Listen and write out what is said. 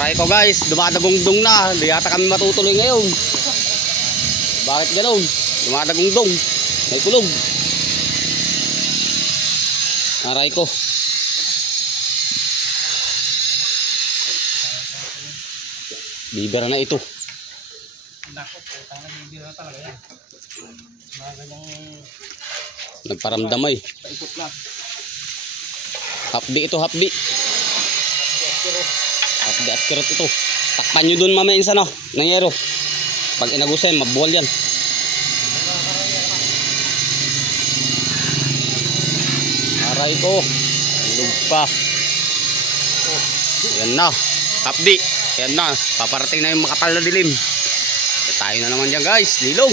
Aray ko guys, dumadagungdong na. Di yata kami matutuloy ngayon. Bakit ganoon? Dumadagungdong. May kulog. Aray ko. Bibira na ito. Nagparamdamay. Hapdi ito, hapdi. Hapdi at kirot ito. Takpan nyo dun mamaya sa nangyero. Pag inagusin, mabuwal yan. Aray ko. Lug pa. Yan na. Hapdi. Yan na. Paparating na yung makapal na dilim. Tayo na naman dyan guys. Lilong.